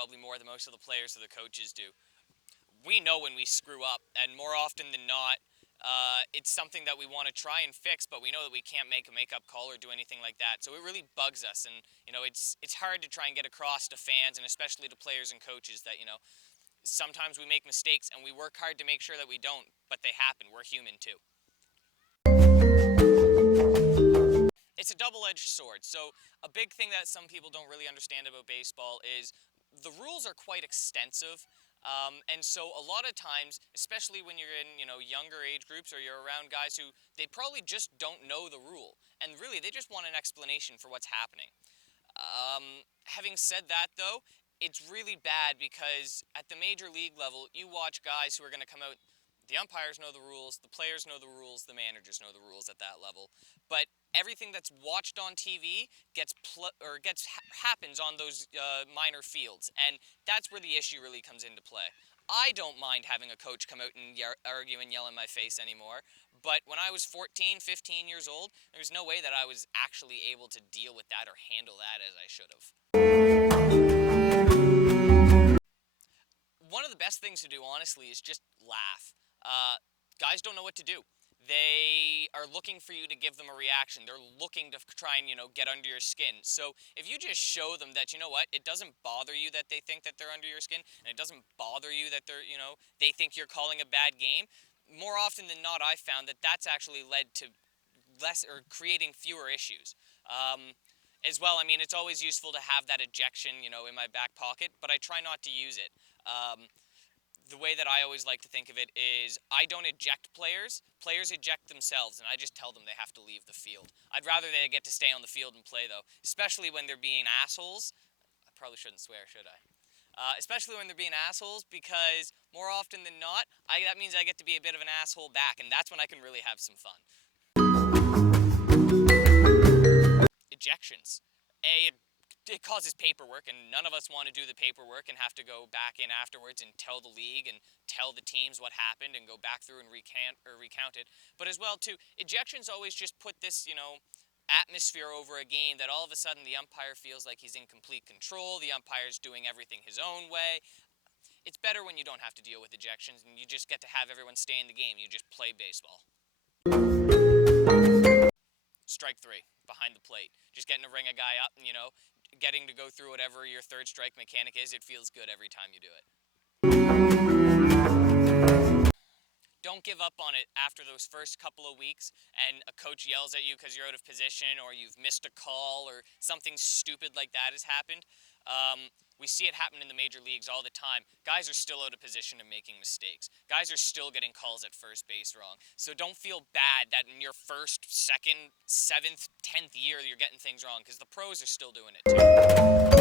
probably more than most of the players or the coaches do. We know when we screw up, and more often than not, it's something that we want to try and fix, but we know that we can't make a makeup call or do anything like that. So it really bugs us, and it's hard to try and get across to fans and especially to players and coaches that sometimes we make mistakes and we work hard to make sure that we don't, but they happen. We're human too. It's a double-edged sword. So a big thing that some people don't really understand about baseball is the rules are quite extensive. And so a lot of times, especially when you're in younger age groups or you're around guys who they probably just don't know the rule, and really they just want an explanation for what's happening. Having said that, though, it's really bad because at the major league level, you watch guys who are going to come out. The umpires know the rules, the players know the rules, the managers know the rules at that level. But everything that's watched on TV happens on those minor fields, and that's where the issue really comes into play. I don't mind having a coach come out and argue and yell in my face anymore, but when I was 14, 15 years old, there was no way that I was actually able to deal with that or handle that as I should have. One of the best things to do, honestly, is just laugh. Guys don't know what to do. They are looking for you to give them a reaction. They're looking to try and, get under your skin. So if you just show them that, it doesn't bother you that they think that they're under your skin, and it doesn't bother you that they think you're calling a bad game, more often than not, I've found that that's actually led to less or creating fewer issues. As well, it's always useful to have that ejection, in my back pocket, but I try not to use it. The way that I always like to think of it is I don't eject players. Players eject themselves, and I just tell them they have to leave the field. I'd rather they get to stay on the field and play, though, especially when they're being assholes. I probably shouldn't swear, should I? Especially when they're being assholes, because more often than not, that means I get to be a bit of an asshole back, and that's when I can really have some fun. Ejections. It causes paperwork, and none of us want to do the paperwork and have to go back in afterwards and tell the league and tell the teams what happened and go back through and recount it. But as well, too, ejections always just put this, atmosphere over a game that all of a sudden the umpire feels like he's in complete control. The umpire's doing everything his own way. It's better when you don't have to deal with ejections and you just get to have everyone stay in the game. You just play baseball. Strike three, behind the plate. Just getting to ring a guy up and, getting to go through whatever your third strike mechanic is, it feels good every time you do it. Don't give up on it after those first couple of weeks and a coach yells at you because you're out of position or you've missed a call or something stupid like that has happened. We see it happen in the major leagues all the time. Guys are still out of position and making mistakes. Guys are still getting calls at first base wrong. So don't feel bad that in your first, second, 7th, 10th year you're getting things wrong, because the pros are still doing it too.